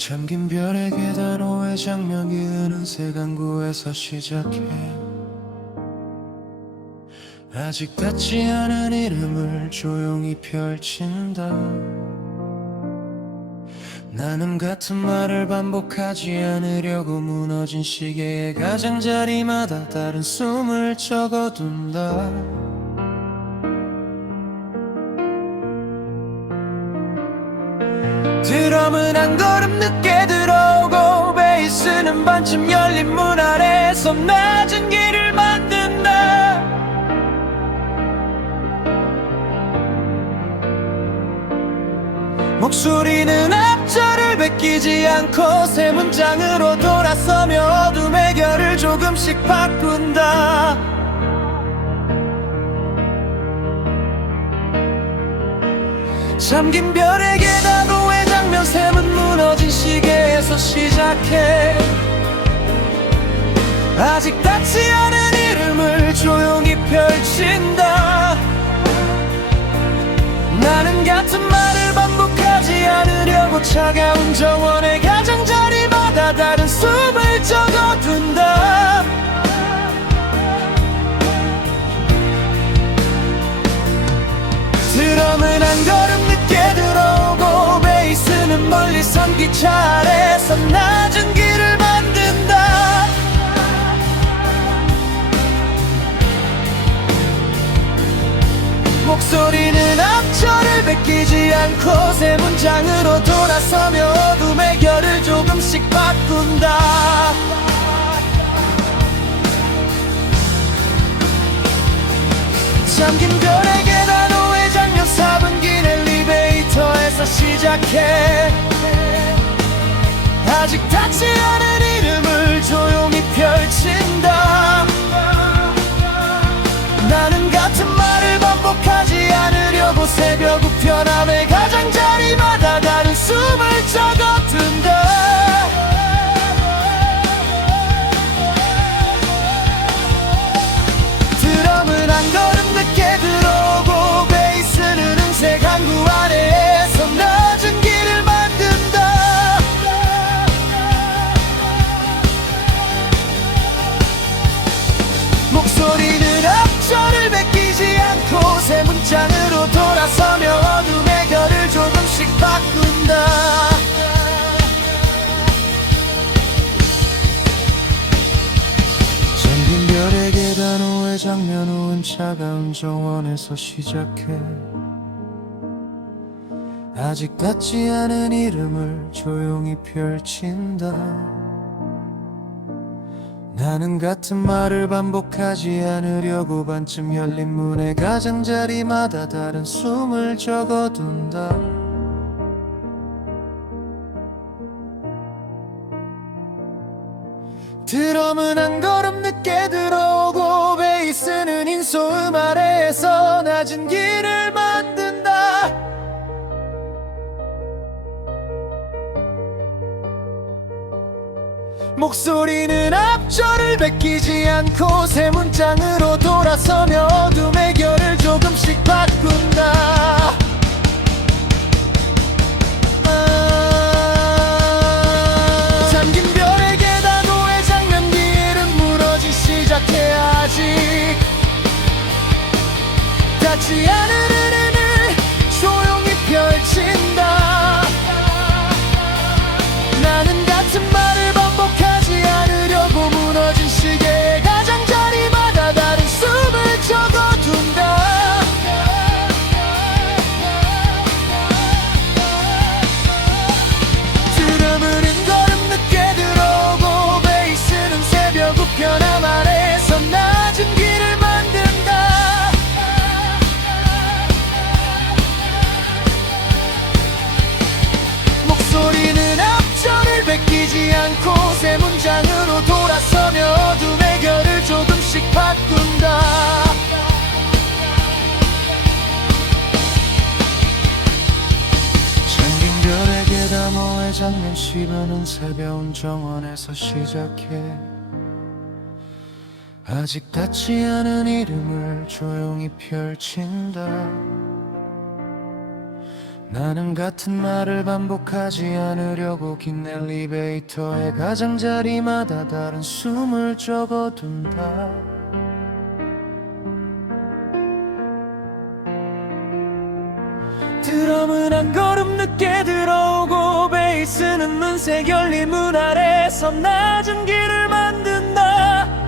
잠긴 별의 계단 오의 장면이 흐는 세간구에서 시작해 아직 닿지 않은 이름을 조용히 펼친다. 나는 같은 말을 반복하지 않으려고 무너진 시계의 가장자리마다 다른 숨을 적어둔다. 드럼은 한 걸음 늦게 들어오고 베이스는 반쯤 열린 문 아래서 낮은 길을 만든다. 목소리는 앞절을 베끼지 않고 세 문장으로 돌아서며 어둠의 결을 조금씩 바꾼다. 잠긴 별의 계단 오의 장면 샘은 무너진 시계에서 시작해 아직 닿지 않은 이름을 조용히 펼친다. 나는 같은 말을 반복하지 않으려고 차가운 정원의 가장자리마다 다른 숨을 적어둔다. 드럼은 한 걸음 늦게 들어오고 베이스는 멀리선 기차 아래서 낮은 길을 만든다. 목소리는 앞절을 베끼지 않고 세 문장으로 돌아서며 어둠의 결을 조금씩 바꾼다. 잠긴 별의 계단 오의 장면 4분 긴 엘리베이터에서 시작해 아직 닿지 않은 이름을 조용히 펼친다. 나는 같은 말을 반복하지 않으려고 새벽 우편함의 가장자리마다 다른 숨을 적어둔다. 드럼은 한 걸음 늦게 들어오고 베이스는 은색 항구 아래에서 낮은 길을 만든다. 목소리는 앞절을 베끼지 않고 세 문장으로 돌아서며 어둠의 결을 조금씩 바꾼다. 잠긴 별의 계단 오의 장면 오은 차가운 정원에서 시작해 아직 닿지 않은 이름을 조용히 펼친다. 나는 같은 말을 반복하지 않으려고 반쯤 열린 문의 가장자리마다 다른 숨을 적어둔다. 드럼은 한 걸음 늦게 들어오고 베이스는 인소음 아래에서 낮은 길을 만든다. 목소리는 앞절을 베끼지 않고 세 문장으로 돌아서며 어둠의 결을 조금씩 바꾼다. 잠긴 별의 계단 오의 장면 뒤에는 무너지 시작해 아직 닿지 않은 은혜를 조용히 펼친다. 나는 같은 말을 반복하지 않으려고 무너진 시계의 가장자리마다 다른 숨을 적어둔다. 드럼은 한 걸음 늦게 들어오고 베이스는 새벽 우편함 아래에서 낮은 길을 만든다. 목소리는 앞절을 베끼지 않고 세 문장으로 돌아서며 어둠의 결을 조금씩 바꾼다. 잠긴 별의 계단 오의 장면 10여는 새벽 정원에서 시작해 아직 닿지 않은 이름을 조용히 펼친다. 나는 같은 말을 반복하지 않으려고 긴 엘리베이터의 가장자리마다 다른 숨을 적어둔다. 드럼은 한 걸음 늦게 들어오고 베이스는 문색 열린 문 아래서 낮은 길을 만든다.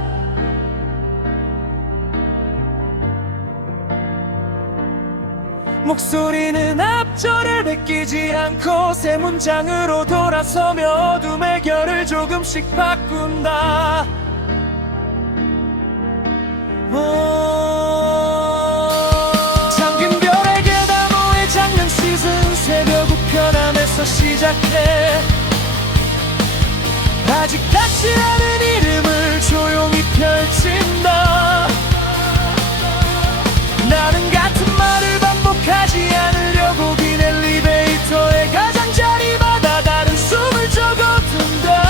목소리는 앞절을 베끼지 않고 새 문장으로 돌아서며 어둠의 결을 조금씩 바꾼다. 잠긴 별의 계단호의 장면 시즌 새벽 우편함에서 시작해 아직 닿지 않은 이름을 조용히 펼친다. 나는 같은 말을 반복하지 않으려고 긴 엘리베이터의 가장자리마다 다른 숨을 적어둔다.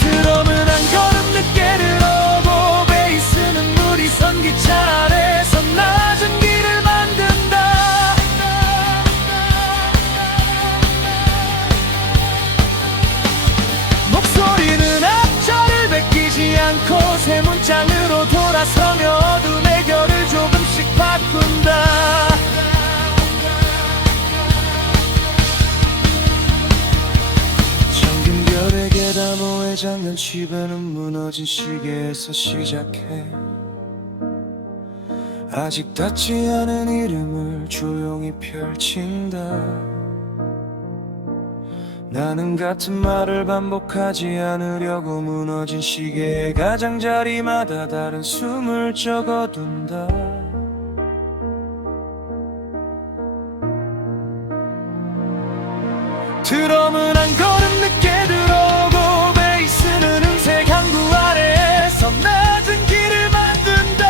드럼은 한 걸음 늦게 들어오고 베이스는 물이 선 기차 아래서 낮은 길을 만든다. 목소리는 앞절을 베끼지 않고 새 문장으로 돌아서며 어둠의 결을 조금씩 바꾼다. 잠긴 별의 계단호의 장면 집에는 무너진 시계에서 시작해 아직 닿지 않은 이름을 조용히 펼친다. 나는 같은 말을 반복하지 않으려고 무너진 시계의 가장자리마다 다른 숨을 적어둔다. 드럼은 한 걸음 늦게 들어오고 베이스는 은색 항구 아래에서 낮은 길을 만든다.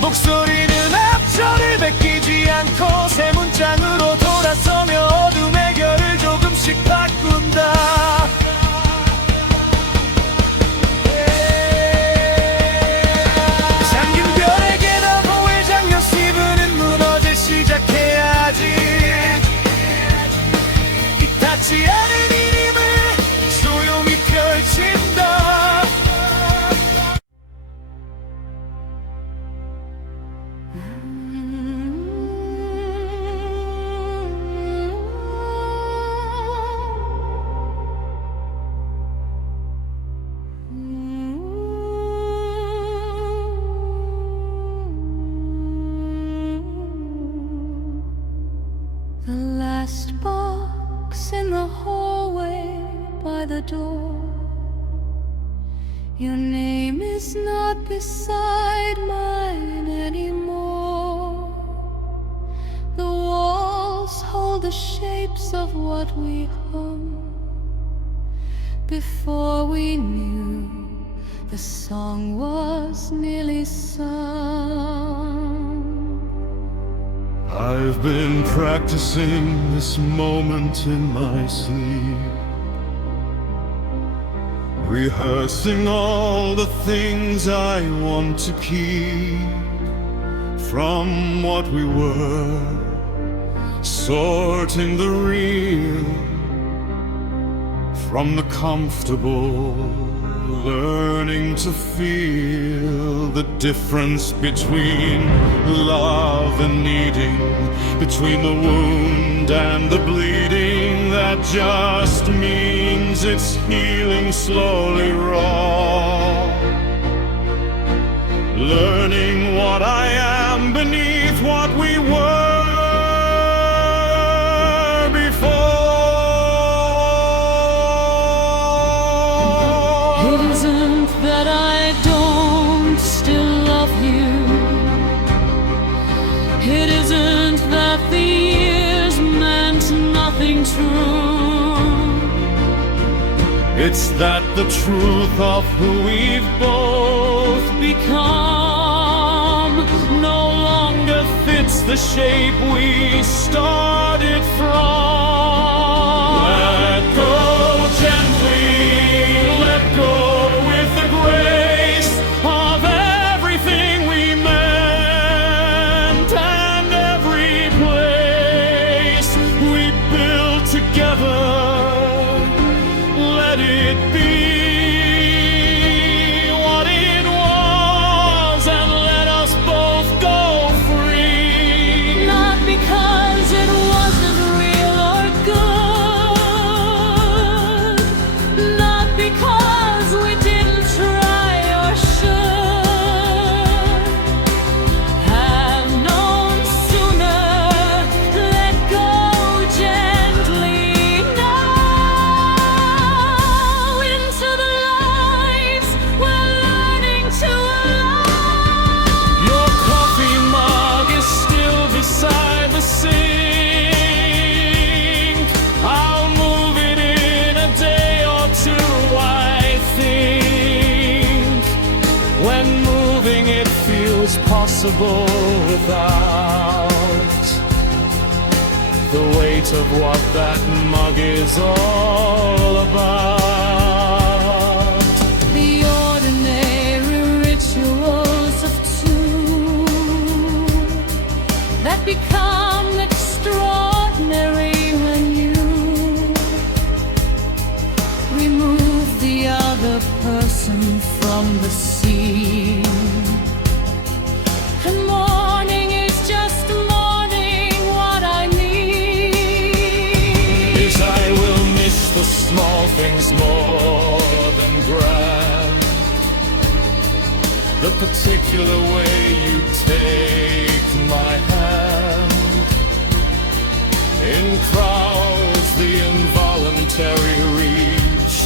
목소리는 앞절을 베끼지 않고 새 문장으로 돌아서며 어둠의 결을 조금씩 바꾼다. 잠긴 별의 계단호의 장면 시브는 무너질 시작해야지 닿지 않은 이름을 조용히 펼친다. The last box in the hallway by the door. Your name is not beside mine anymore. The walls hold the shapes of what we hung before we knew the song was nearly sung. I've been practicing this moment in my sleep, rehearsing all the things I want to keep from what we were, sorting the real from the comfortable, learning to feel the difference between love and needing, between the wound and the bleeding. That just means it's healing slowly raw, learning what I am beneath what we were. That I don't still love you. It isn't that the years meant nothing true. It's that the truth of who we've both Become no longer fits the shape we started from. let go gently. impossible without the weight of what that mug is all about. The ordinary rituals of two that become extraordinary when you remove the other person from the scene. And morning is just morning. What I need Is I will miss the small things more than grand. The particular way you take my hand. In crowds, the involuntary reach.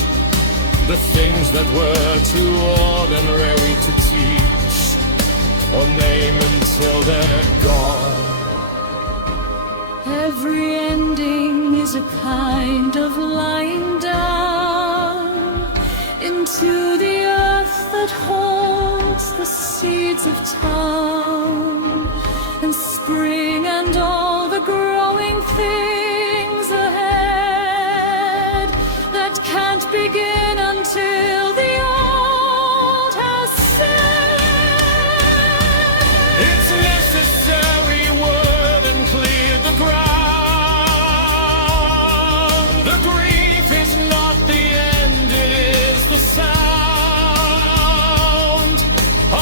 The things that were too ordinary to teach or name until they're gone. Every ending is a kind of lying down into the earth that holds the seeds of town and spring and all the growing things ahead that can't begin until the old has said It's necessary word and cleared the ground. The grief is not the end, it is the sound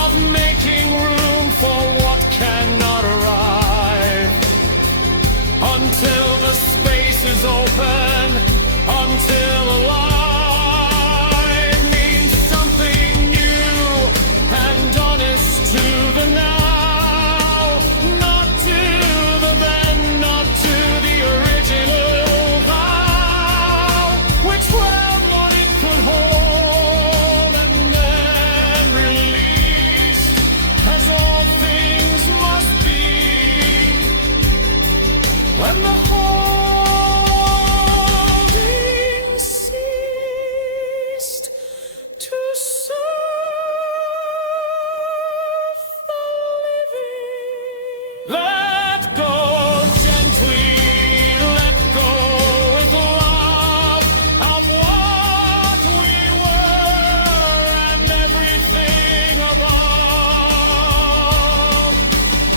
of making room for what cannot arrive until the space is open, until alive means something new and honest to the now, not to the then, not to the original vow, which world what it could hold and then release, as all things must be when the holding ceased to serve the living. Let go gently, let go with love of what we were and everything above.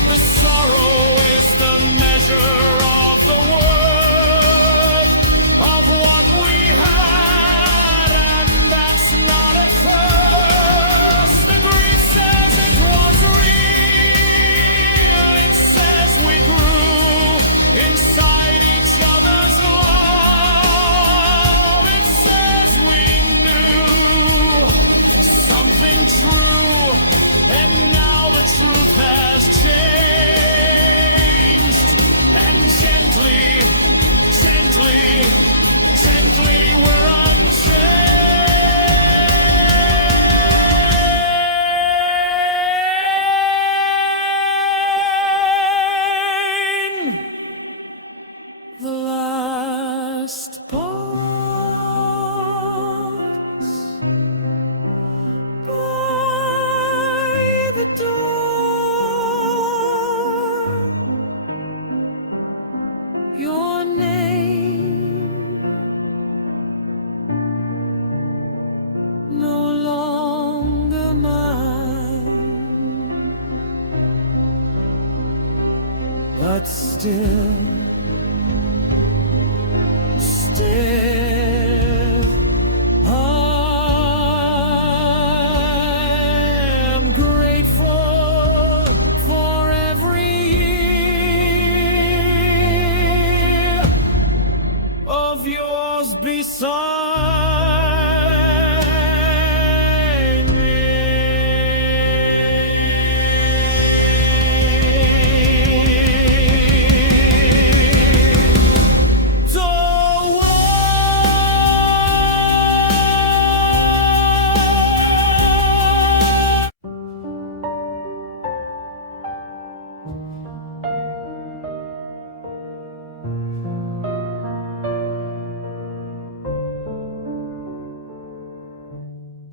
The sorrow is the measure of the worth of what we had, and that's not a curse. The grief says it was real. It says we grew inside each other's love. It says we knew something true, and now the truth has changed. And gently, gently, gently we're unchained. The last pause by the door. Your name no longer mine, but still, I am grateful for every year of yours beside me.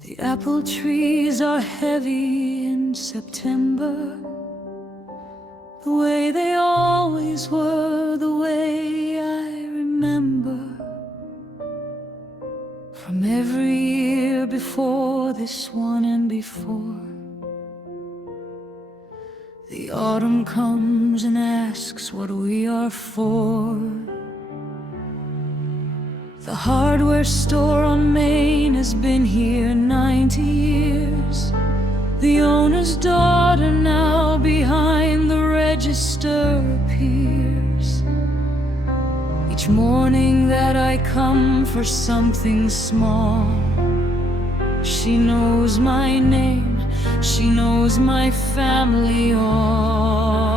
The apple trees are heavy in September. the way they always were, the way I remember from every year before this one and before. The autumn comes and asks what we are for. The hardware store on Main has been here 90 years. The owner's daughter now behind the register appears. Each morning that I come for something small, she knows my name, she knows my family all.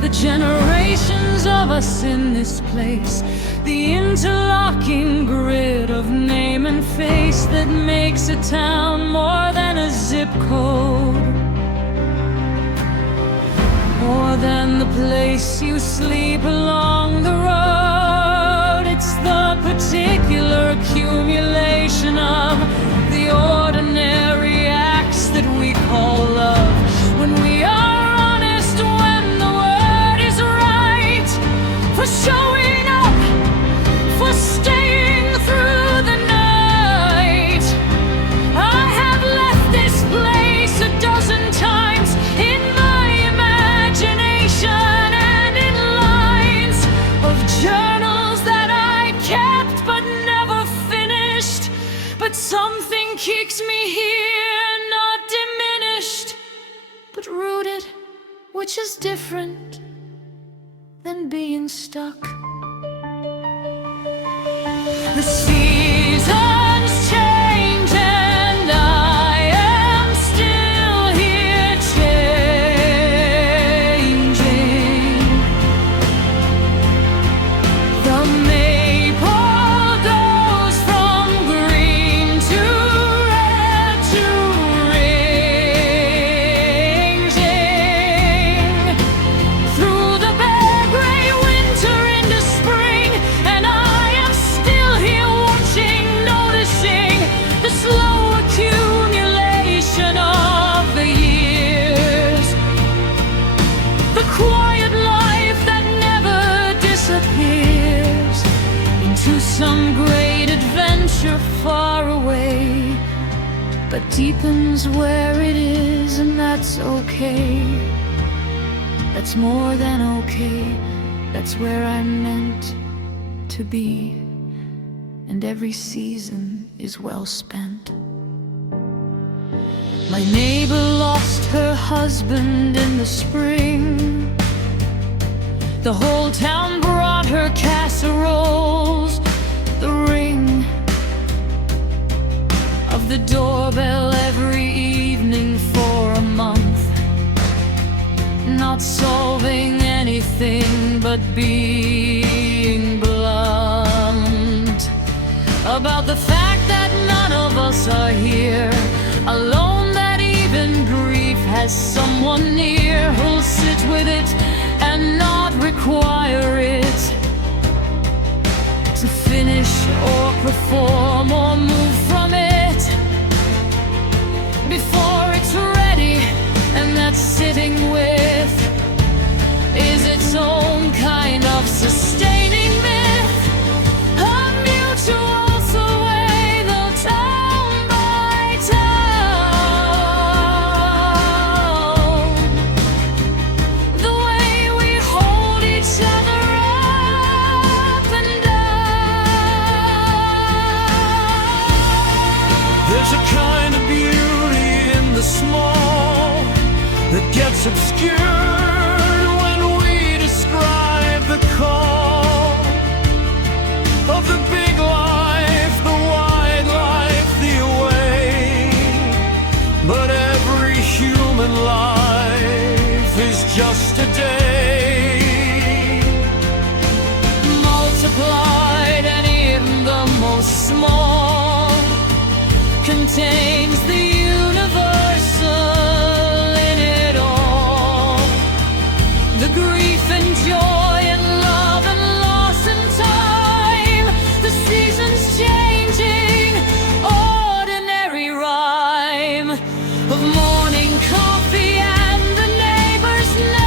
The generations of us in this place, the interlocking grid of name and face that makes a town more than a zip code, more than the place you sleep along the road. It's the particular accumulation of the ordinary acts that we call love. When we are honest, when the word is right, for showing up, for staying through the night. I have left this place a dozen times in my imagination and in lines of journals that I kept but never finished. But something keeps me here, not diminished, but rooted, which is different than being stuck. The seasons change and I am still here changing. The maple goes from green to red to ranging through the bare gray winter into spring, and I am still here watching, noticing the slow accumulation of the years, the quiet life that never disappears into some great adventure far away, but deepens where it is, and that's okay. That's more than okay. That's where I'm meant to be, and every season is well spent. My neighbor lost her husband in the spring. The whole town brought her casseroles. The ring of the doorbell every evening for a month, not solving anything but being blunt about the fact that none of us are here alone, that even grief has someone near who'll sit with it and not require it to finish or perform or move from it before it's ready, and that sitting with is its own kind of sustaining myth, a mutual sway, though town by town. The way we hold each other up and down. There's a kind of beauty in the small that gets obscured when we describe the call of the big life, the wide life, the away. But every human life is just a day, multiplied, and even the most small contains the universal in it all. The grief and joy and love and loss and time, the seasons changing, ordinary rhyme of morning coffee and the neighbor's name.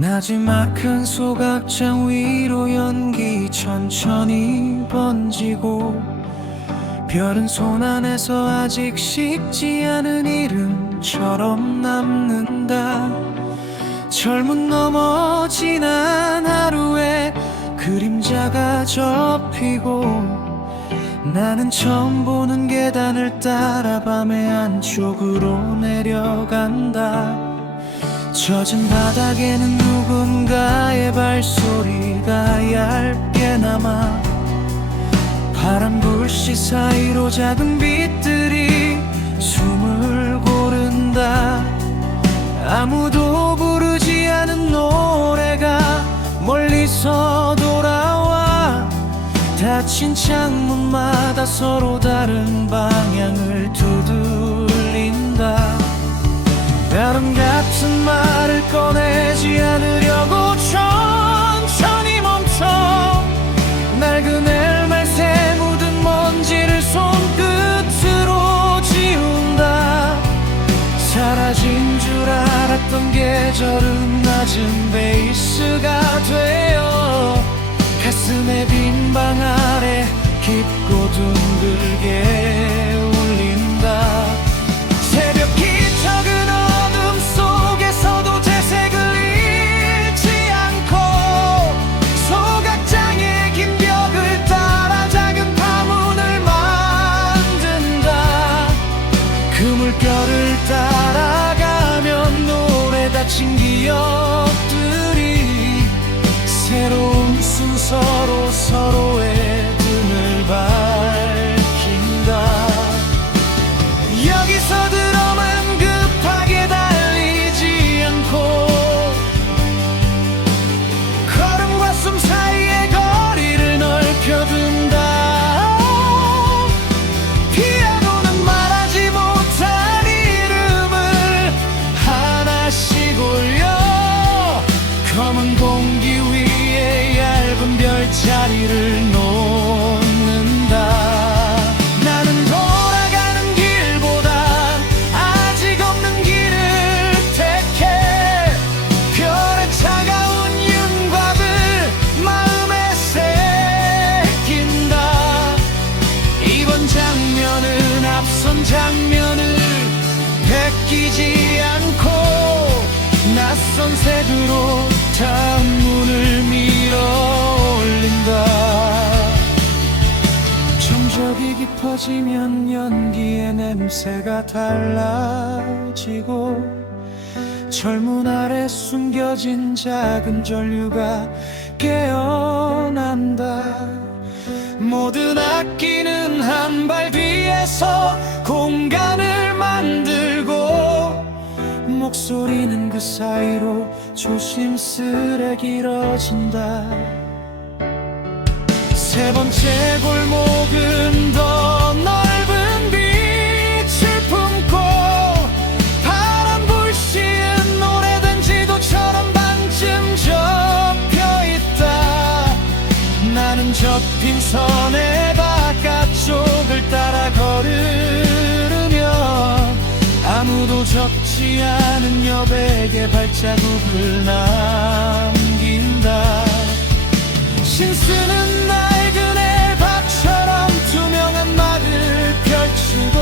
나지막한 소각장 위로 연기 천천히 번지고 별은 손 안에서 아직 식지 않은 이름처럼 남는다. 젊은 넘어 지난 하루에 그림자가 접히고 나는 처음 보는 계단을 따라 밤의 안쪽으로 내려간다. 젖은 바닥에는 누군가의 발소리가 얇게 남아 파란 불씨 사이로 작은 빛들이 숨을 고른다. 아무도 부르지 않은 노래가 멀리서 돌아와 닫힌 창문마다 서로 다른 방향을 두들린다. 다른 같은 말을 꺼내지 않으려고 천천히 멈춰 낡은 헬멧에 묻은 먼지를 손끝으로 지운다. 사라진 줄 알았던 계절은 낮은 베이스가 되어 가슴의 빈 방 아래 깊고 둥글게 울린다. 새벽 기적은 어둠 속에서도 재색을 잃지 않고 소각장의 긴 벽을 따라 작은 파문을 만든다. 그 물결을 따라가면 노래 닫힌 기억들이 새로운 순서로 서로의 등을 밝힌다. 여기서 드럼은 급하게 달리지 않고 걸음과 숨 사이의 거리를 넓혀둔다. 피아노는 말하지 못한 이름을 하나씩 올려 검은 공기 위에 얇은 별자리를 놓는다. 나는 돌아가는 길보다 아직 없는 길을 택해 별의 차가운 윤곽을 마음에 새긴다. 이번 장면은 앞선 장면을 베끼지 않고 낯선 색으로 다음 문을 밀어 올린다. 정적이 깊어지면 연기의 냄새가 달라지고 젊은 아래 숨겨진 작은 전류가 깨어난다. 모든 악기는 한 발 뒤에서 공간을 만들고 목소리는 그 사이로 조심스레 길어진다. 세 번째 골목은 더 넓은 빛을 품고 파란 불씨은 오래된 지도처럼 반쯤 접혀있다. 나는 접힌 선의 바깥쪽을 따라 걸으며 아무도 적지 않은 여백의 발자국을 남긴다. 신쓰는 낡은 앨바처럼 투명한 말을 펼치고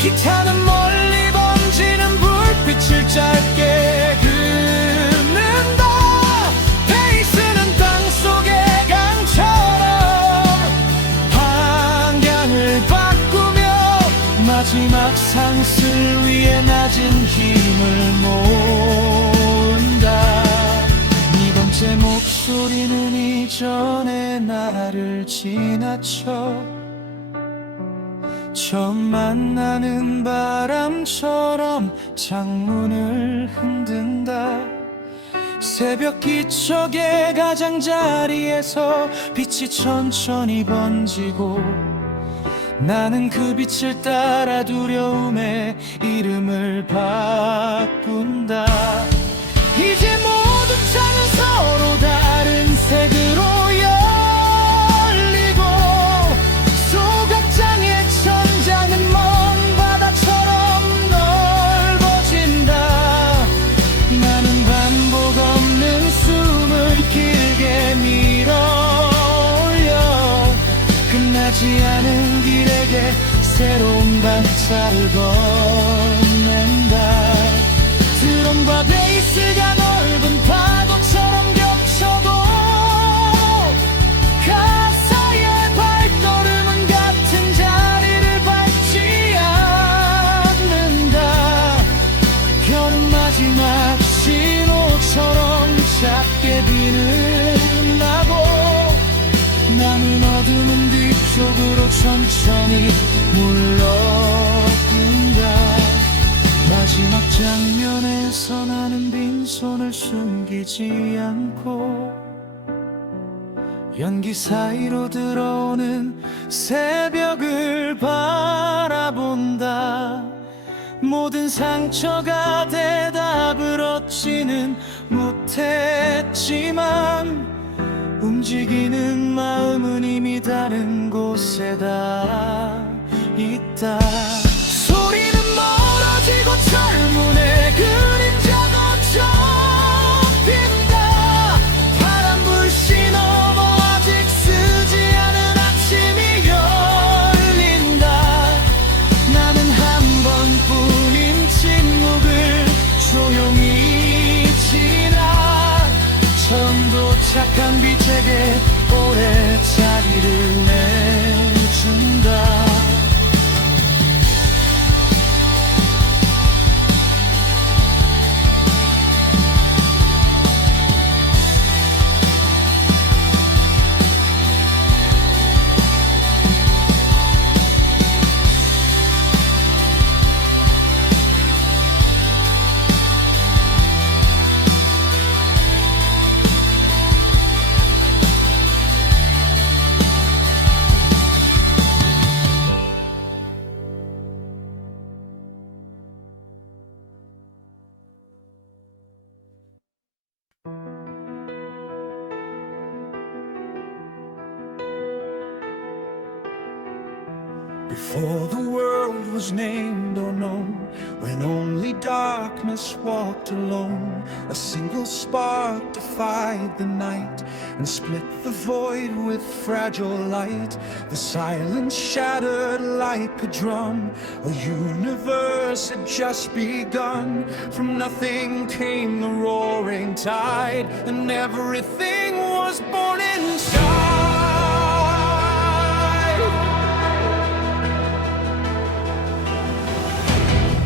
기타는 멀리 번지는 불빛을 짧게 긋는다. 베이스는 땅속의 강처럼 방향을 바꾸며 마지막 상승을 위해 낮은 힘을 모은다. 네 번째 목소리는 이전에 나를 지나쳐 처음 만나는 바람처럼 창문을 흔든다. 새벽 기척의 가장자리에서 빛이 천천히 번지고 나는 그 빛을 따라 두려움의 이름을 바꾼다. 이제 모든 창은 서로 다른 색으로 열리고 소각장의 천장은 먼 바다처럼 넓어진다. 나는 반복 보이지 않은 길에게 새로운 박자를 건넨다. 드럼과 베이스가 넓은 파도처럼 겹쳐도 가사의 발걸음은 같은 자리를 밟지 않는다. 별은 마지막 신호처럼 작게 빛나고 남은 어둠은 뒤쪽으로 천천히 물러든다. 마지막 장면에서 나는 빈손을 숨기지 않고 연기 사이로 들어오는 새벽을 바라본다. 모든 상처가 대답을 얻지는 못했지만 움직이는 마음은 이미 다른 곳에 다 있다. 소리는 멀어지고 젊은의 그림자도 좁힌다. 파란 불씨 넘어 아직 쓰지 않은 아침이 열린다. 나는 한 번뿐인 침묵을 조용히 지나 처음 도착한 빛에게 오래 자리를 내준다. Before the world was named or known, when only darkness walked alone, a single spark defied the night and split the void with fragile light. The silence shattered like a drum. A universe had just begun. From nothing came the roaring tide, and everything was born inside.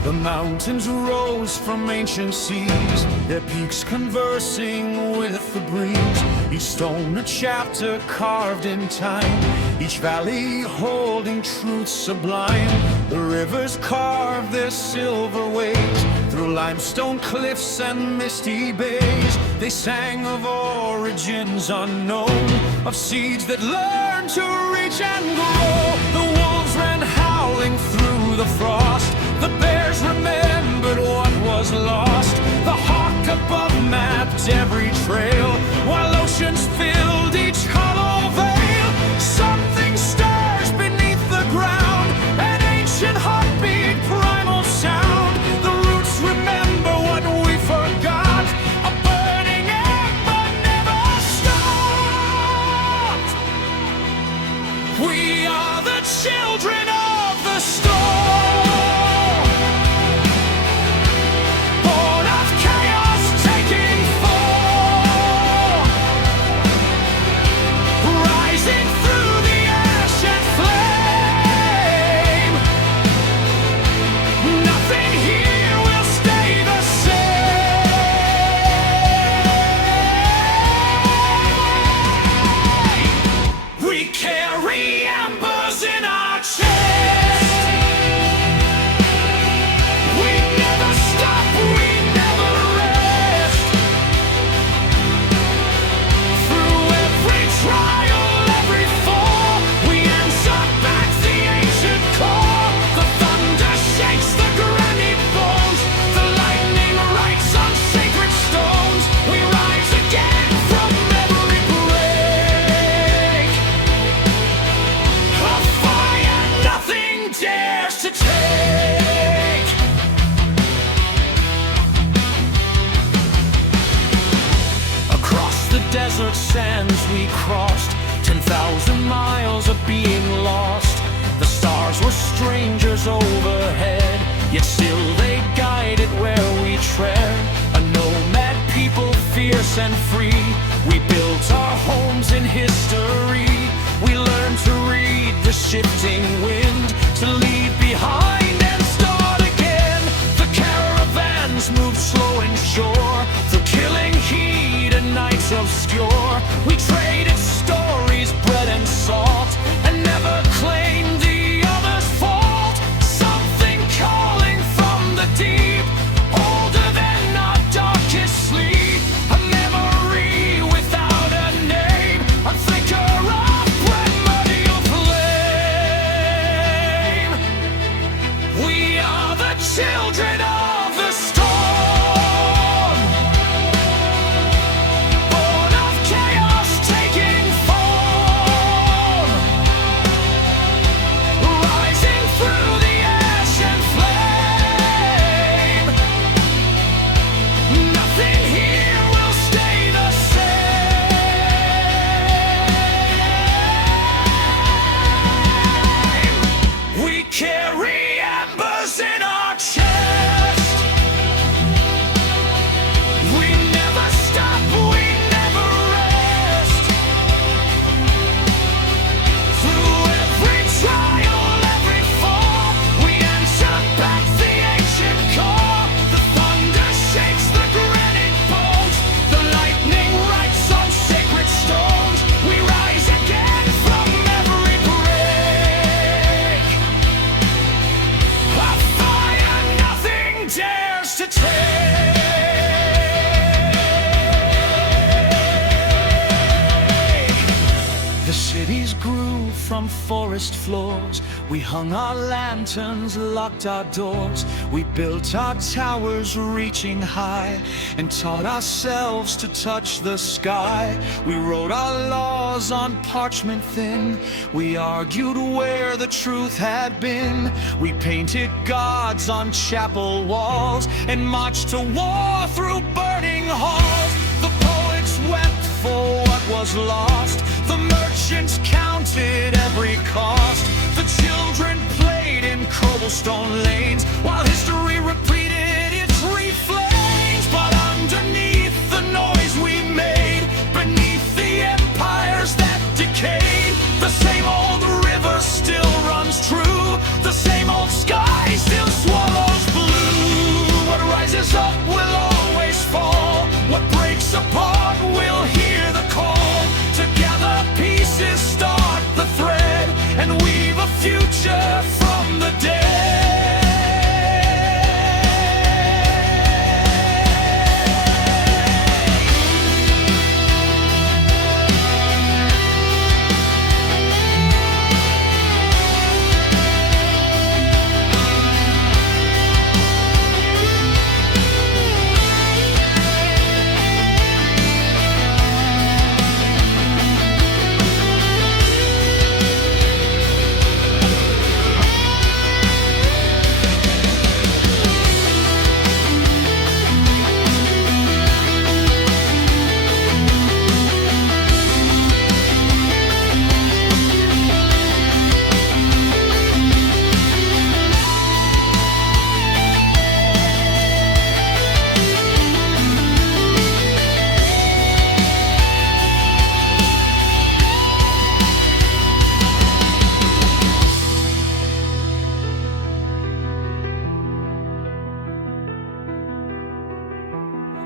The mountains rose from ancient seas, their peaks conversing with the breeze. Each stone a chapter carved in time, each valley holding truth sublime. The rivers carved their silver ways through limestone cliffs and misty bays. They sang of origins unknown, of seeds that learned to reach and grow. The wolves ran howling through the frost, the bears remembered what was lost. The hawk above mapped every trail, while oceans filled each hollow vale. Something stirs beneath the ground, an ancient heartbeat, primal sound. The roots remember what we forgot, a burning ember never stopped. We are the children of the storm. Desert sands we crossed, 10,000 10,000 miles of being lost. The stars were strangers overhead, yet still they guided where we tread. A nomad people, fierce and free. We built our homes in history. We learned to read the shifting wind, to leave behind and start again. The caravans moved slow and sure, through killing heat and nights obscure. We traded stories, bread and salt, and never claimed the other's fault. Something calling from the deep, older than our darkest sleep. A memory without a name, a flicker of primordial flame. We are the children of the storm, born of chaos taking form, rising through the ash and flame. Nothing here will stay the same. We carry embers in our chest. We never stop, we never rest. Through every trial, every fall, we answer back the ancient call. The thunder shakes the granite bones, the lightning writes on sacred stones. We rise again from every break, a fire nothing dares to take. The cities grew from forest floors. We hung our lanterns, locked our doors. We built our towers reaching high, and taught ourselves to touch the sky. We wrote our laws on parchment thin. We argued where the truth had been. We painted gods on chapel walls, and marched to war through burning halls. The poets wept for what was lost. The merchants counted every cost. The children played in cobblestone lanes, while history repeated its refrains. But underneath the noise we made, beneath the empires that decayed, the same old river still runs true. The same old sky still swallows blue. What rises up will always fall. What breaks apart will hear the call. Together pieces start the thread, and weave a future from the dead.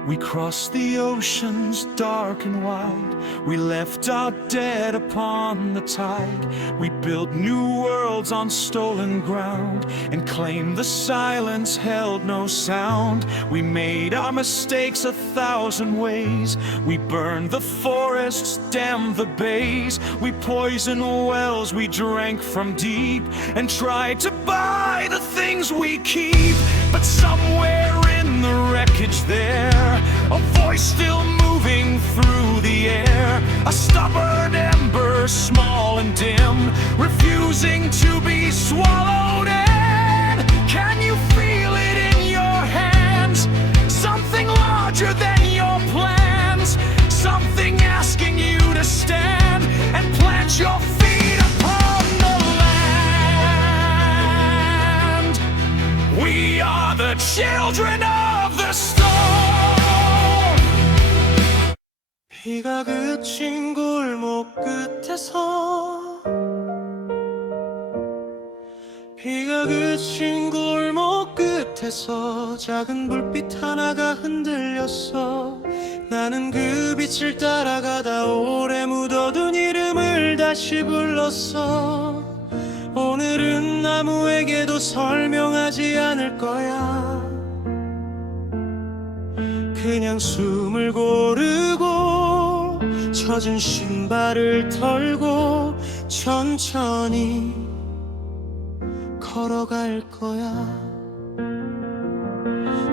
We crossed the oceans dark and wide. We left our dead upon the tide. We built new worlds on stolen ground, and claimed the silence held no sound. We made our mistakes 1,000 ways. We burned the forests, dammed the bays. We poisoned wells we drank from deep, and tried to buy the things we keep. But somewhere in the wreckage there, a voice still moving through the air, a stubborn ember, small and dim, refusing to be swallowed in. Can you feel it in your hands? Something larger than your plans, something asking you to stand and plant children of the storm. 비가 그친 골목 끝에서 비가 그친 골목 끝에서 작은 불빛 하나가 흔들렸어. 나는 그 빛을 따라가다 오래 묻어둔 이름을 다시 불렀어. 오늘은 아무에게도 설명하지 않을 거야. 그냥 숨을 고르고 젖은 신발을 털고 천천히 걸어갈 거야.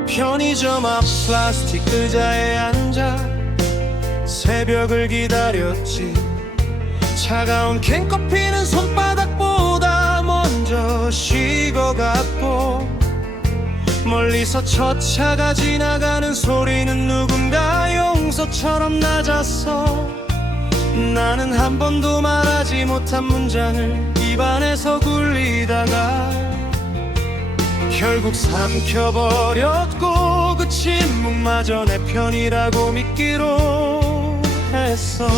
편의점 앞 플라스틱 의자에 앉아 새벽을 기다렸지. 차가운 캔커피는 손바닥보다 먼저 식어갔고, 멀리서 첫 차가 지나가는 소리는 누군가 용서처럼 낮았어. 나는 한 번도 말하지 못한 문장을 입안에서 굴리다가 결국 삼켜버렸고, 그 침묵마저 내 편이라고 믿기로 했어.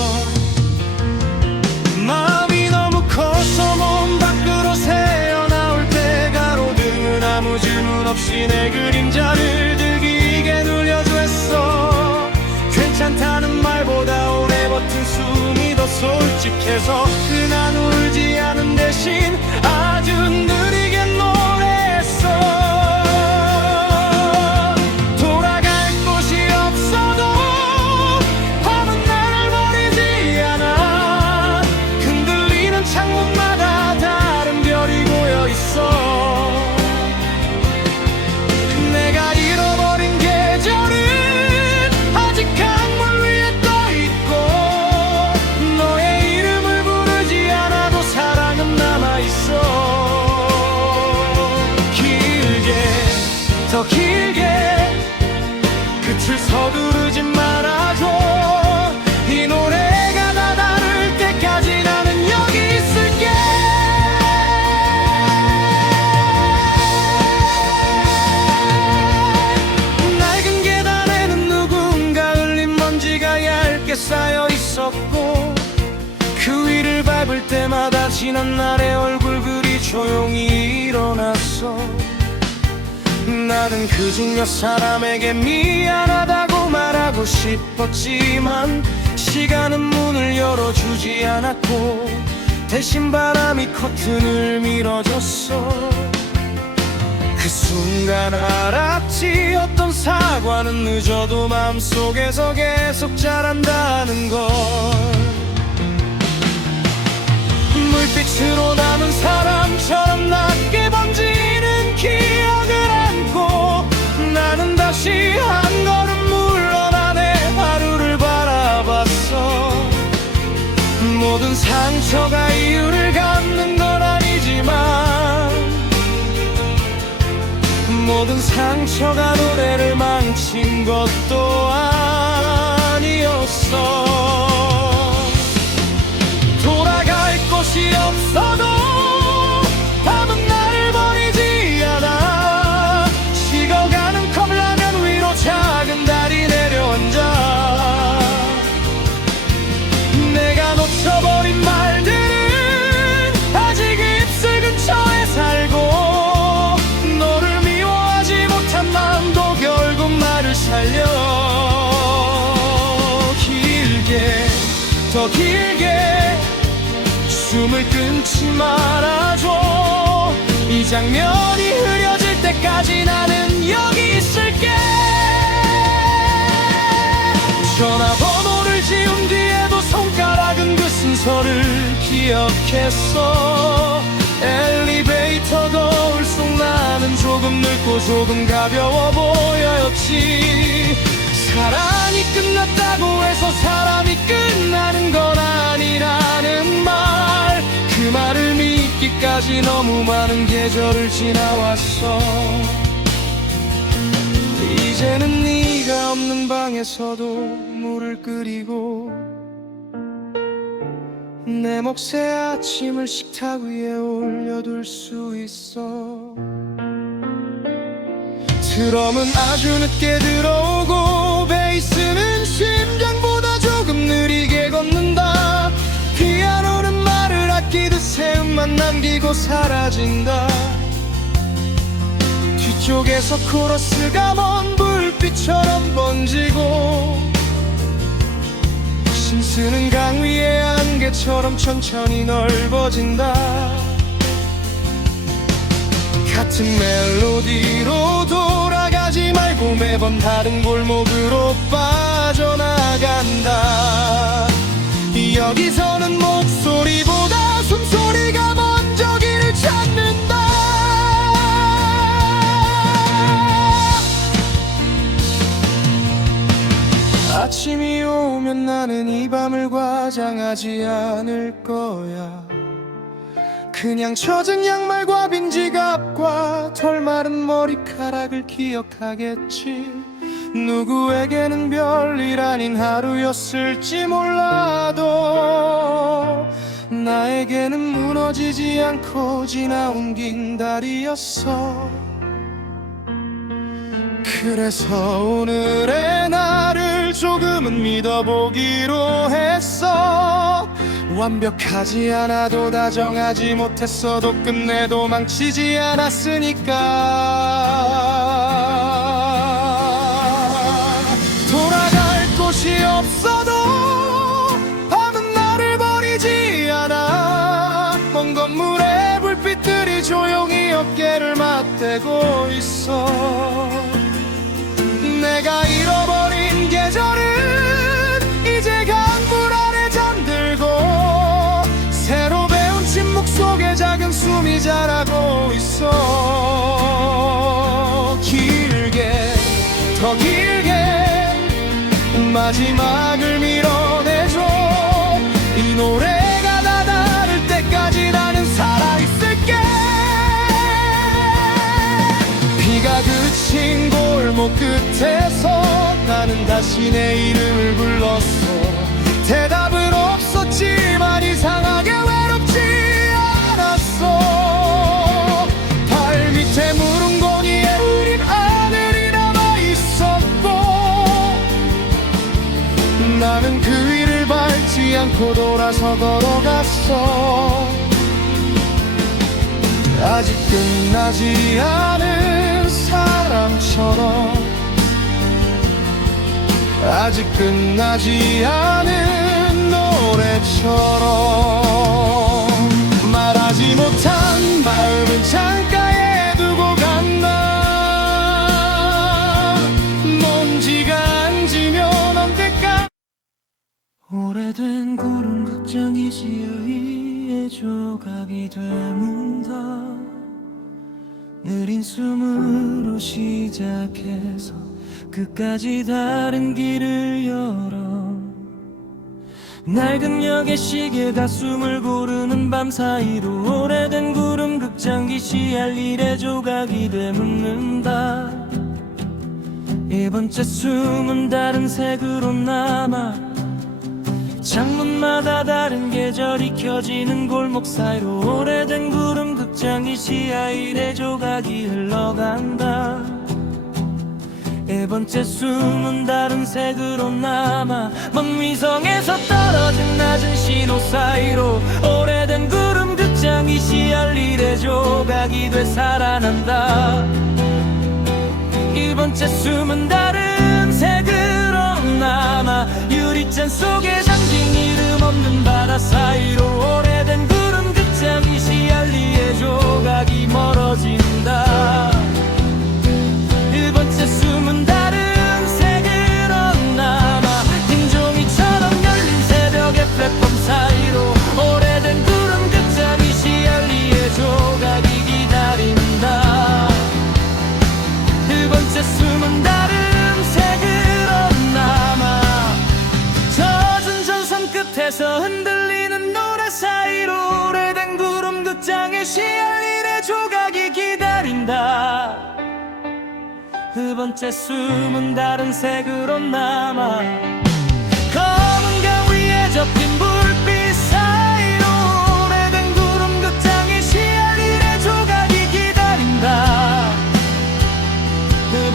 마음이 너무 커서 몸 밖으로 새어나올 때 가로등은 아무 질문 없이 내 그림자를 들기게 눌려줬어. 괜찮다는 말보다 오래 버틴 숨이 더 솔직해서 난 울지 않은 대신 아주 느리게 노래했어. 돌아갈 곳이 없어도 밤은 나를 버리지 않아. 흔들리는 창문마다 다른 별이 고여 있어. 내가 잃어버린 계절은 아직 강물 위에 떠 있고, 너의 이름을 부르지 않아도 사랑은 남아 있어. 길게 더 길게 끝을 서두르지 말아줘. 이 노래가 다 다를 때까지 나는 여기 있을게. 낡은 계단에는 누군가 흘린 먼지가 얇게 쌓여 있었고, 그 위를 밟을 때마다 지난 날의 얼굴들이 조용히 일어났어. 나는 그중 몇 사람에게 미안하다고 말하고 싶었지만 시간은 문을 열어주지 않았고, 대신 바람이 커튼을 밀어줬어. 그 순간 알았지, 어떤 사과는 늦어도 마음속에서 계속 자란다는 걸. 물빛으로 남은 사람처럼 낮게 번지는 기억을 안고, 나는 다시 한 걸음 물러나 내 하루를 바라봤어. 모든 상처가 이유를 갖는 건 아니지만, 모든 상처가 노래를 망친 것도 아니었어. 돌아갈 곳이 없어도 밤은 나를 버리지 않아. 식어가는 컵라면 위로 작은 달이 내려앉아. 내가 놓쳐버린 말들은 아직 입술 근처에 살고, 너를 미워하지 못한 마음도 결국 나를 살려. 길게 더 길게 숨을 끊지 말아줘. 이 장면이 흐려질 때까지 나는 여기 있을게. 전화번호를 지운 뒤에도 손가락은 그 순서를 기억했어. 엘리베이터 거울 속 나는 조금 늙고 조금 가벼워 보였지. 사랑이 끝났다고 해서 사람이 끝나는 건 아니라는 말, 그 말을 믿기까지 너무 많은 계절을 지나왔어. 이제는 네가 없는 방에서도 물을 끓이고, 내 몫의 아침을 식탁 위에 올려둘 수 있어. 드럼은 아주 늦게 들어오고 베이스는 심장보다 조금 느리게 걷는다. 피아노는 말을 아끼듯 세음만 남기고 사라진다. 뒤쪽에서 코러스가 먼 불빛처럼 번지고 신스는 강 위의 안개처럼 천천히 넓어진다. 같은 멜로디로 돌아가지 말고 매번 다른 골목으로 빠져나간다. 여기서는 목소리보다 숨소리가 먼저 길을 찾는다. 아침이 오면 나는 이 밤을 과장하지 않을 거야. 그냥 젖은 양말과 빈 지갑과 털 마른 머리카락을 기억하겠지. 누구에게는 별일 아닌 하루였을지 몰라도 나에게는 무너지지 않고 지나온 긴 달이었어. 그래서 오늘의 나를 조금은 믿어보기로 했어. 완벽하지 않아도 다정하지 못했어도 끝내 도망치지 않았으니까. 돌아갈 곳이 없어도 밤은 나를 버리지 않아. 먼 건물의 불빛들이 조용히 어깨를 맞대고 있어. 내가 잃어버린 계절은 이제 강물 아래 잠들고 새로 배운 침묵 속에 작은 숨이 자라고 있어. 길게 더 길게 마지막을 밀어내줘. 이 노래가 다 닿을 때까지 나는 살아있을게. 비가 그친 골목 끝에서 나는 다시 내 이름을 불렀어. 대답은 없었지만 이상하게 외롭지 않았어. 발밑에 무른 공이에 우린 하늘이 남아있었고 나는 그 위를 밟지 않고 돌아서 걸어갔어. 아직 끝나지 않은 사랑처럼 아직 끝나지 않은 노래처럼 말하지 못한 마음은 창가에 두고 간다. 먼지가 앉으면 언제까. 오래된 구름 극장이 시야위에 조각이 되문다. 느린 숨으로 시작해서 끝까지 다른 길을 열어. 낡은 역의 시계가 숨을 고르는 밤 사이로 오래된 구름 극장기 시할 일의 조각이 되묻는다. 이 번째 숨은 다른 색으로 남아 창문마다 다른 계절이 켜지는 골목 사이로 오래된 구름 극장기 시야 일의 조각이 흘러간다. 네 번째 숨은 다른 색으로 남아 먼 위성에서 떨어진 낮은 신호 사이로 오래된 구름 극장이 시할 일의 조각이 돼 살아난다. 일 번째 숨은 다른 색으로 남아 유리잔 속에 잠긴 이름 없는 바다 사이로 오래된 구름 극장이 시할 일의 조각이 멀어진다. 일 번째 숨은 다른 색으로 남아 딩종이처럼 열린 새벽의 플랫폼 사이로 오래된 구름 극장이 시알리의 조각이 기다린다. 일 번째 숨은 다른 색으로 남아 젖은 전선 끝에서 흔들리는 노래 사이로 오래된 구름 극장의 시알리의 조각이 기다린다. 두 번째 숨은 다른 색으로 남아 검은 강 위에 접힌 불빛 사이로 오래된 구름 극장의 시야 일의 조각이 기다린다. 두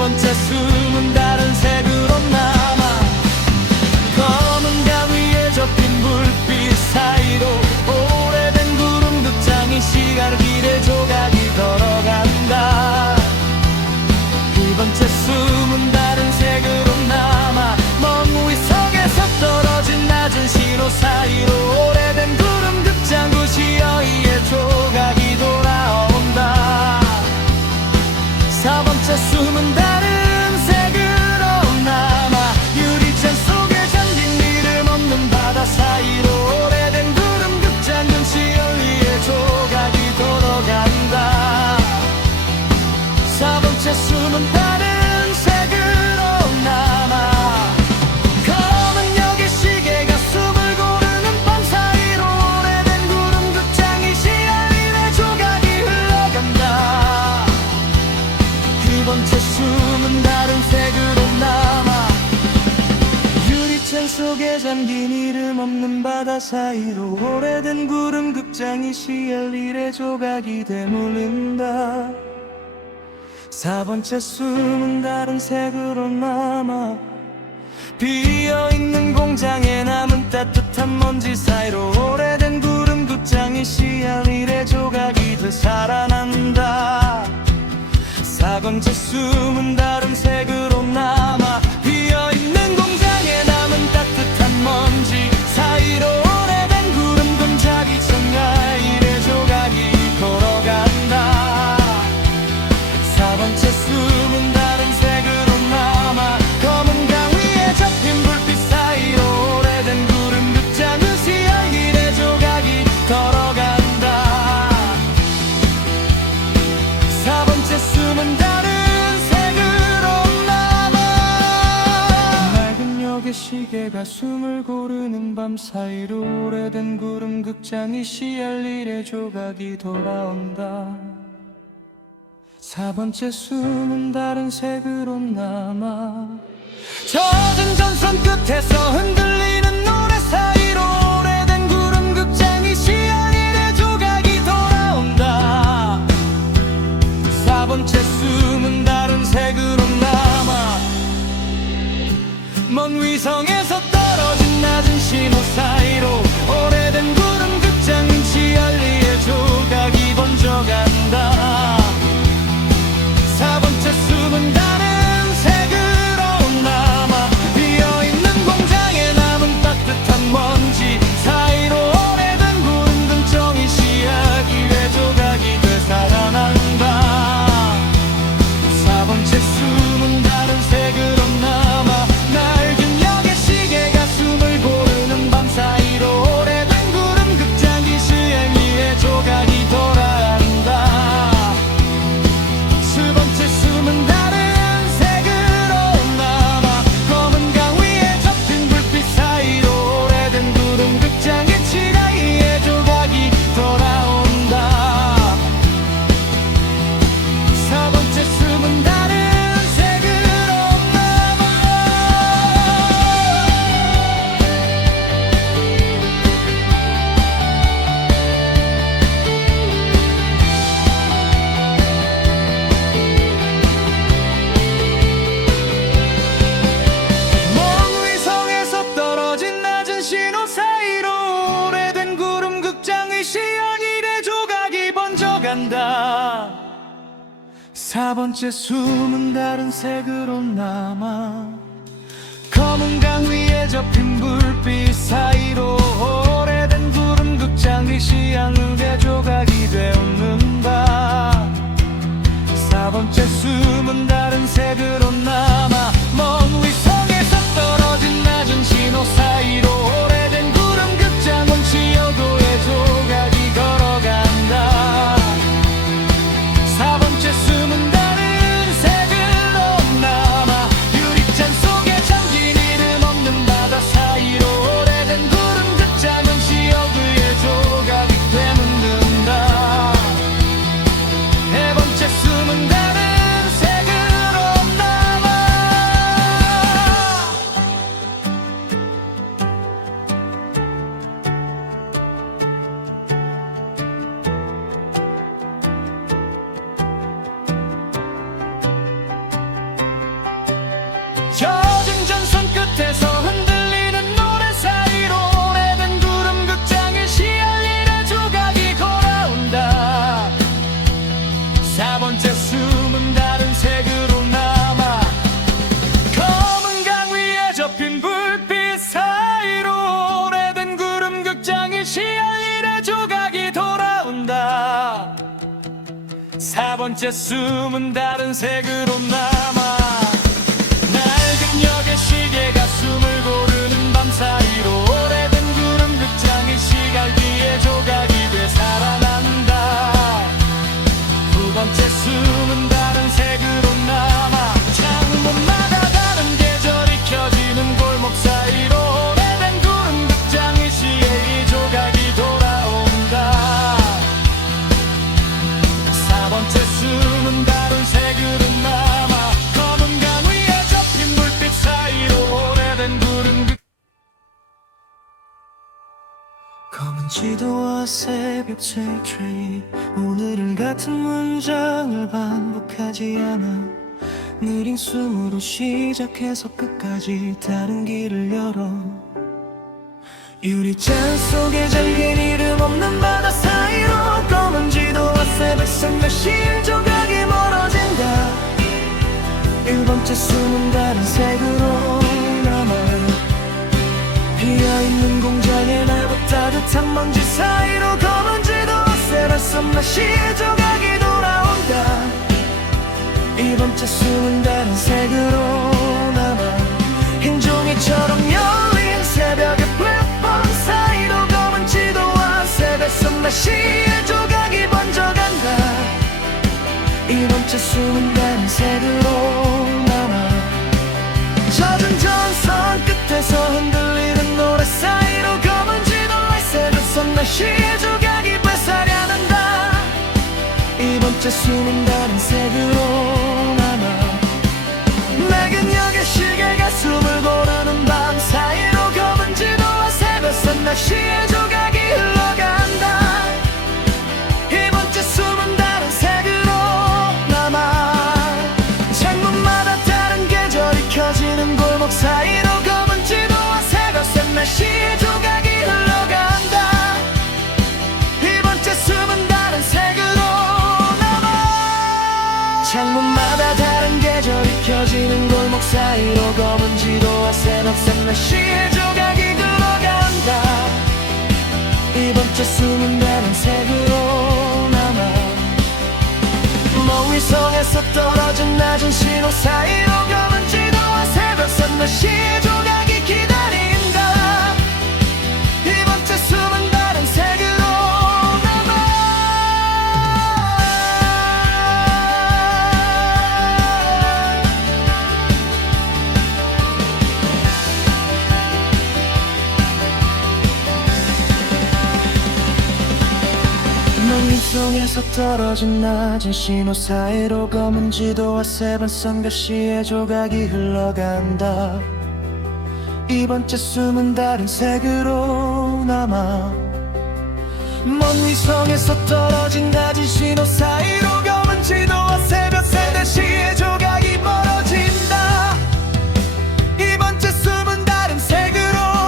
이름 없는 바다 사이로 오래된 구름 극장이 시엘일의 조각이 되물른다. 4번째 숨은 다른 색으로 남아 비어있는 공장에 남은 따뜻한 먼지 사이로 오래된 구름 극장이 시엘일의 조각이 되살아난다. 4번째 숨은 다른 색으로 남아 비어있는 공장에 남은 따뜻한 먼지 사이로 오래된 구름 끈적이 청아일의 조각이 걸어간다. 4번째 숨은 다른 색으로 남아 검은 강 위에 접힌 불빛 사이로 오래된 구름 극장은 시엘일의 조각이 걸어간다. 4번째 숨은 다른 색으로 남아 맑은 역의 시계가 숨을 고르는 밤 사이로 오래된 구름 극장이 시엘일의 조각이 돌아온다. 4번째 숨은 다른 색으로 남아 젖은 전선 끝에서 흔들리는 노래 사이로 오래된 구름 극장이 시엘일의 조각이 돌아온다. 4번째 숨은 다른 색으로 남아 먼 위성에서 떨어진 낮은 신호 사이로 오래된 구름 극장인 시엘일의 조각이 번져간다. 4번째 숨은 다른 색으로 남아 비어있는 공장에 남은 따뜻한 먼지 사이로 오래된 구름 근정이 시엘일의 조각이 되살아난다. 4번째 숨은 다른 색으로 남아 낡은 역의 시계가 숨을 고르는 밤 사이로 오래된 구름 극장이 시엘일의 조각이 돌아간다. 7번째 숨은 다른 색으로 남아 검은 강 위에 접힌 불빛 사이로 오래된 구름 극장의 칠하이의 조각이 돌아온다. 4번째 숨은 다른 색으로 남아 먼 위성에서 떨어진 낮은 신호 사이로 오래된 구름 극장의 시엘일의 조각이 번져간다. 4번째 숨은 다른 색으로 남아 검은 강 위에 접힌 불빛 사이로 오래된 구름 극장의 시엘일의 조각이 되었는다. 4번째 숨은 다른 색으로 남아 먼 위성에서 떨어진 낮은 신호 사이로 오래된 구름 극장은 지역도의 조각이 걸어간다. 4번째 숨은 다른 색으로 남아 유리잔 속에 잠긴 이름 없는 바다 사이로 오래된 구름 극장은 지역의 조각이 되묻는다. 4번째 숨은 다른 색으로 남아 젖은 전선 끝에서 흔들리는 노래 사이로 오래된 구름 극장의 시엘일의 조각이 걸어온다. 4번째 숨은 다른 색으로 남아 검은 강 위에 접힌 불빛 사이로 오래된 구름 극장의 시엘일의 조각이 돌아온다. 4번째 숨은 다른 색으로 남아 낡은 역의 시계가 숨을 고르는 밤 사이로 오래된 구름 극장의 시갈기의 조각이 되살아난다. 9번째 숨은 다른 색으로 남아 창문마다 다른 계절이 켜지는 골목 사이로 오래된 구름 극장의 시의 조각이 돌아온다. 4번째 숨은 다른 색으로 남아 검은 지도와 새벽새 트레이 오늘은 같은 문장을 반복하지 않아 느린 숨으로 시작해서 끝까지 다른 길을 열어 유리잔 속에 잠긴 이름 없는 바다 사이로 검은 지도와 새벽새 메시의 조각이 멀어진다 1번째 숨은 다른 색으로 남아 비어있는 공장에 나고 따뜻한 먼지 사이로 검은 지도와 새벽새 메시의 조각이 돌아온다 1번째 숨은 다른 색으로 남아 흰 종이처럼 열린 새벽의 플랫폼 사이로 검은 지도와 새벽새 메시의 조각이 번져간다 1번째 숨은 다른 색으로 남아 젖은 전선 끝에서 흔들리는 노래 사이로 검은 지도와 새벽새 메시의 조각이 뺏어려는다 1번째 숨은 다른 색으로 남아 낡은 역의 시계가 숨을 고르는 밤 사이로 검은 지도와 새벽새 메시의 조각이 흘러간다 2번째 숨은 다른 색으로 남아 창문마다 다른 계절이 켜지는 골목 사이로 검은 지도와 새벽새 메시의 조각이 흘러간다 2번째 숨은 다른 색으로 창문마다 다른 계절이 켜지는 골목 사이로 검은 지도와 새벽새 메시의 조각이 들어간다 2번째 숨은 다른 색으로 남아 먼 위성에서 떨어진 낮은 신호 사이로 검은 지도와 새벽새 메시의 조각이 기다린다 2번째 숨은 다른 색으로 위성에서 떨어진 낮은 신호 사이로 검은 지도와 새벽새 메시의 조각이 흘러간다 2번째 숨은 다른 색으로 남아 먼 위성에서 떨어진 낮은 신호 사이로 검은 지도와 새벽새 메시의 조각이 멀어진다 2번째 숨은 다른 색으로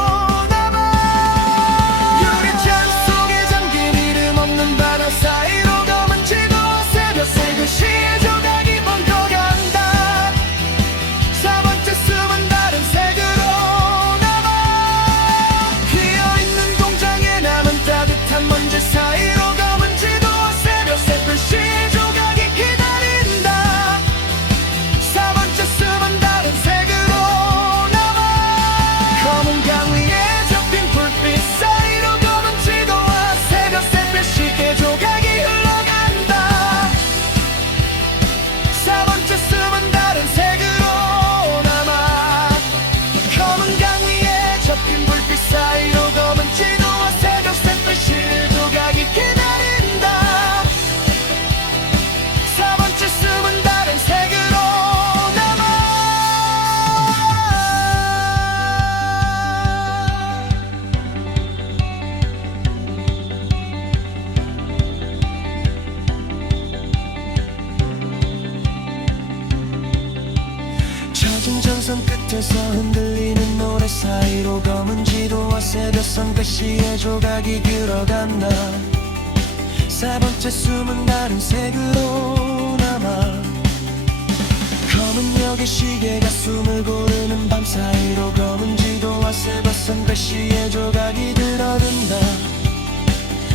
사이로 검은 지도와 새벽새 메시의 조각이 번져간다 4번째 숨은 다른 색으로 남아 비어있는 공장에 남은 따뜻한 먼지 사이로 검은 지도와 새벽새 메시의 조각이 기다린다 4번째 숨은 다른 색으로 남아 검은 강 위에 접힌 불빛 사이로 검은 지도와 새벽새 메시의 조각이 사이로 검은 지도와 새벽새 메시의 조각이 기다린다 4번째 숨은 다른 색으로 남아 젖은 전선 끝에서 흔들리는 노래 사이로 검은 지도와 새벽새 메시의 조각이 들어간다 4번째 숨은 다른 색으로 남아 검은 역의 시계가 숨을 고르는 밤 사이로 검은 지도와 새벽새 메시의 조각이 들어든다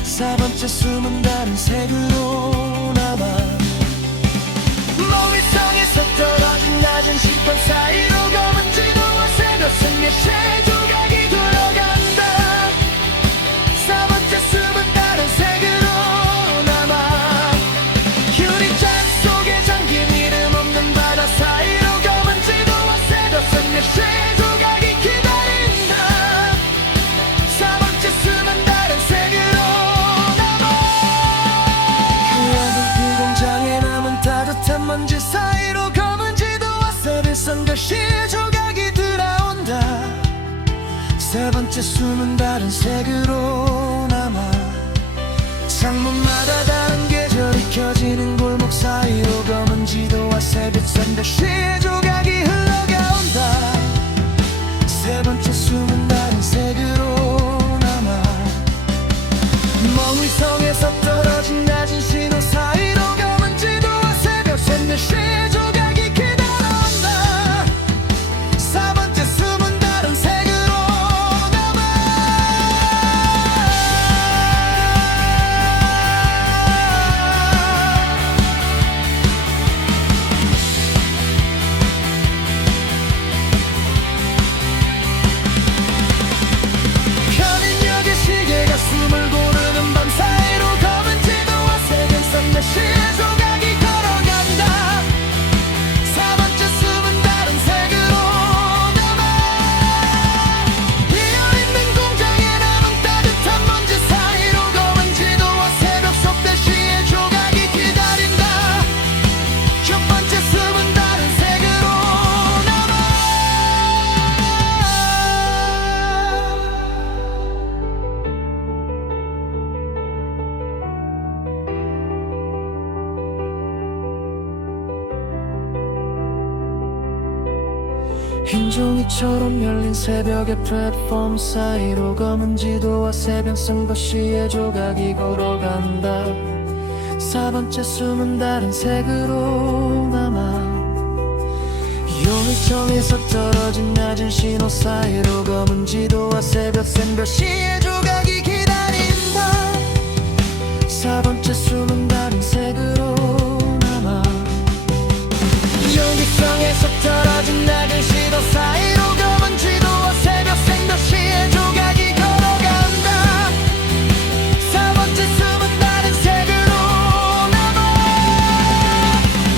4번째 숨은 다른 색으로 남아 먼 위성에서 떨어진 낮은 심판 사이로 검은 지도와 새벽새 메시의 조각이 돌아간다 4번째 숨은 다른 색으로 남아 유리잔 속에 잠긴 이름 없는 바다 사이로 검은 지도와 새벽새 메시의 조각이 기다린다 4번째 숨은 다른 색으로 남아 그 공장에 남은 따뜻한 먼지 사이로 검은 지도와 새벽새 메시의 조각이 들어온다 4번째 숨은 다른 색으로 창문마다 다른 계절이 켜지는 골목 사이로 검은 지도와 새벽 샌드시의 조각이 흘러가온다. 세 번째 숨은 다른 색으로 남아 멍위성에서 떨어진 낮은 신호 사이로 검은 지도와 새벽 샌드시의 조각이 기다려온다. 세 번째 숨은 다른 색으로 남아 편인역의 시계가 숨을 고르는 밤 사이로 검은 지도와 새벽 샌드시의 조각이 걸어간다. 세 번째 숨은 다른 색으로 남아 비어있는 공장에 남은 따뜻한 먼지 사이로 검은 지도와 새벽 속대시의 조각이 기다린다. 첫 번째 숨은 다른 색으로 남아 흰 종이처럼 열린 새벽의 플랫폼 사이로 검은 지도와 새벽 선거시의 조각이 걸어간다. 세 번째 숨은 다른 색으로 남아 용의청에서 떨어진 낮은 신호 사이로 검은 지도와 새벽 샌드시의 조각이 기다린다. 세 번째 숨은 다른 색으로 남아 용기성에서 떨어진 낮은 시도 사이로 검은 지도와 새벽 샌드시의 조각이 걸어간다. 세 번째 숨은 다른 색으로 남아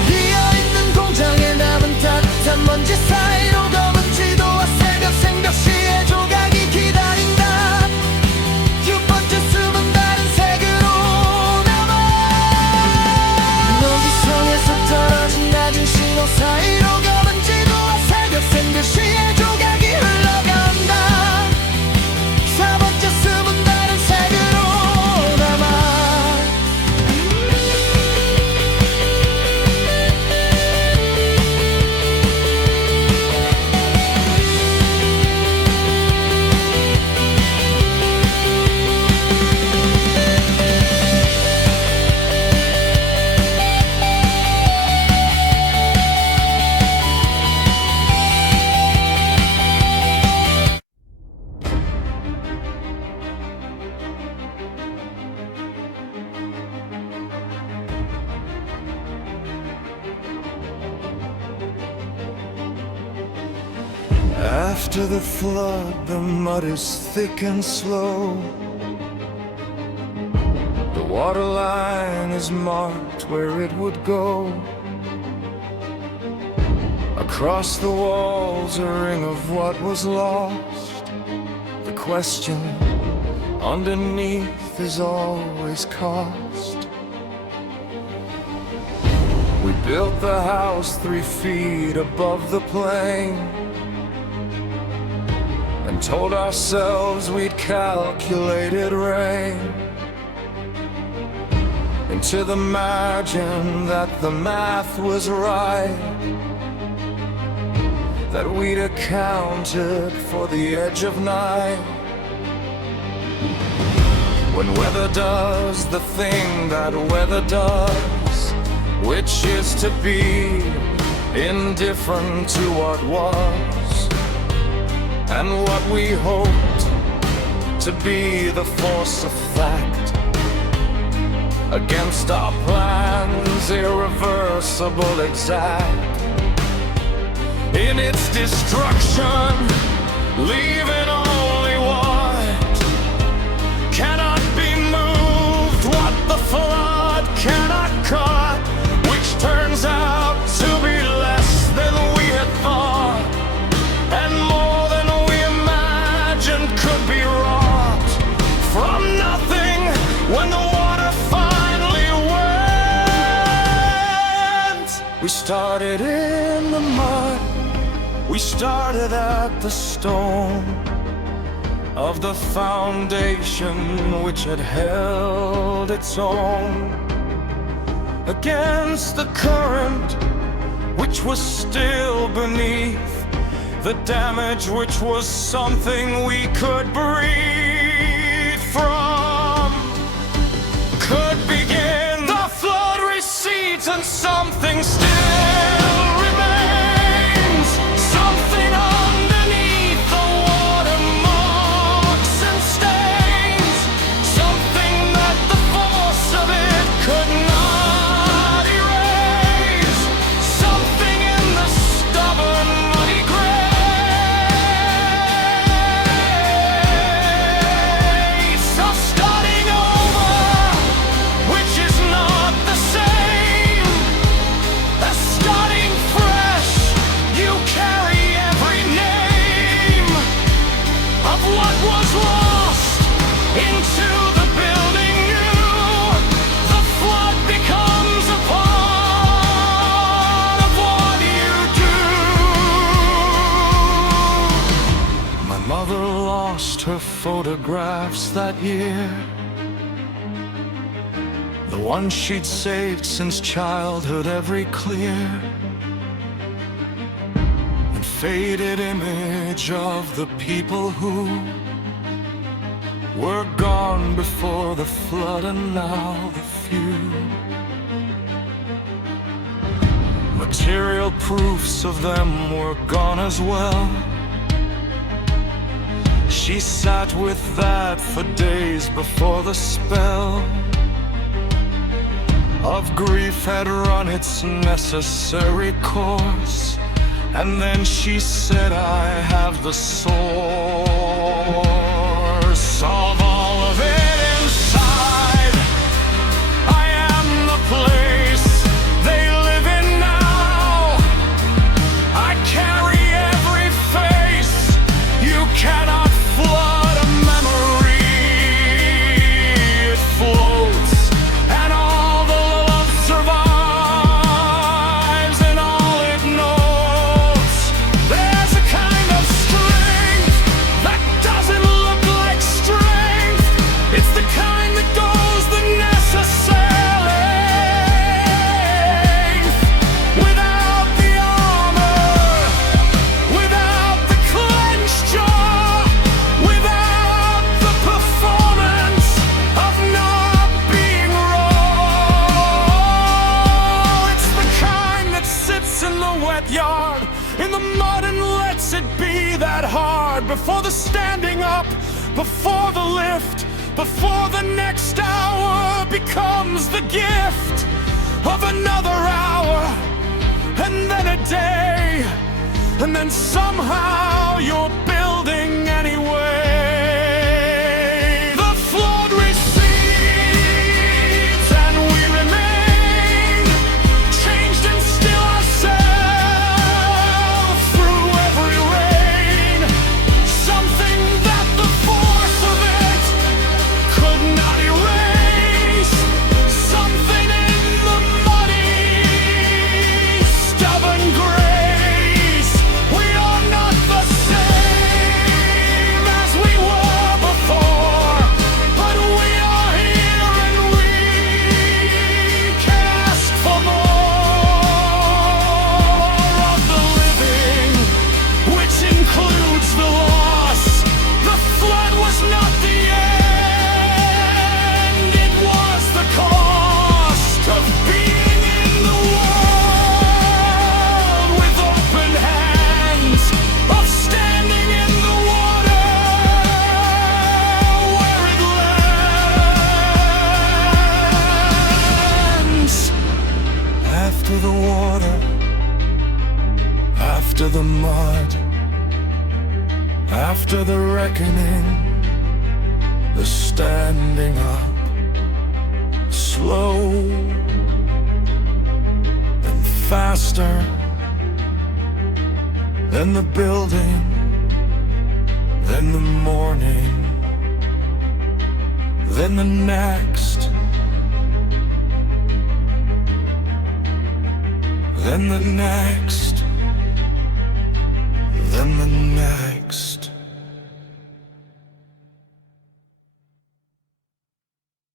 비어있는 공장에 남은 따뜻한 먼지 사이로 검은 지도와 새벽 샌드시의 조각이 기다린다. 두 번째 숨은 다른 색으로 남아 농기성에서 떨어진 낮은 신호 사이로 검은 지도와 새벽 샌드시의 조각이 흘러간다. 세 번째 숨은 다른 색으로 남아 After the flood, the mud is thick and slow. The water line is marked where it would go. Across the walls, a ring of what was lost. The question underneath is always cost. We built the house 3 feet above the plain and told ourselves we'd calculated rain into the margin, that the math was right, that we'd accounted for the edge of night. When weather does the thing that weather does, which is to be indifferent to what was and what we hoped to be the force of fact against our plans, irreversible, exact. In its destruction, leaving only what cannot be moved, what the flood cannot cut, which turns out to be less than we had thought, and more than we imagined could be wrought from nothing when the water finally went. We started in the mud, we started at the stone, of the foundation which had held its own against the current which was still beneath, the damage which was something we could breathe from could begin. The flood recedes and something still remains, something underneath the watermarks and stains, something that the force of it could not erase, something in the stubborn muddy grace of starting over, which is not the same as starting fresh. You carry every name of what was lost into the building new. The flood becomes a part of what you do. My mother lost her photographs that year, the one she'd saved since childhood, every clear and faded image of the people who were gone before the flood, and now the few material proofs of them were gone as well. She sat with that for days before the spell of grief had run its necessary course, and then she said, I have the source of all of it inside. I am the place they live in now. I carry every face. You cannot flood a memory. It floats, and all the love survives, and all it knows. There's a kind of strength that doesn't look like strength. It's the kind that goes the necessary length, without the armor, without the clenched jaw, without the performance of not being raw. It's the kind that sits in the wet yard, in the mud, and lets it be that hard before the standing up, before the lift, before the next hour becomes the gift of another hour, and then a day, and then somehow you're building anyway. The flood recedes and we remain, changed and still ourselves through every rain, something that the force of it could not erase, something in the muddy, stubborn grace. We are not the same as we were before, but we are here and we can ask for more of the living, which includes the loss. The flood was not the end, it was the cost of being in the world with open hands, of standing in the water where it lands. After the water, after the mud, after the reckoning, the standing up, slow and faster than the building, then the morning, then the next, then the next.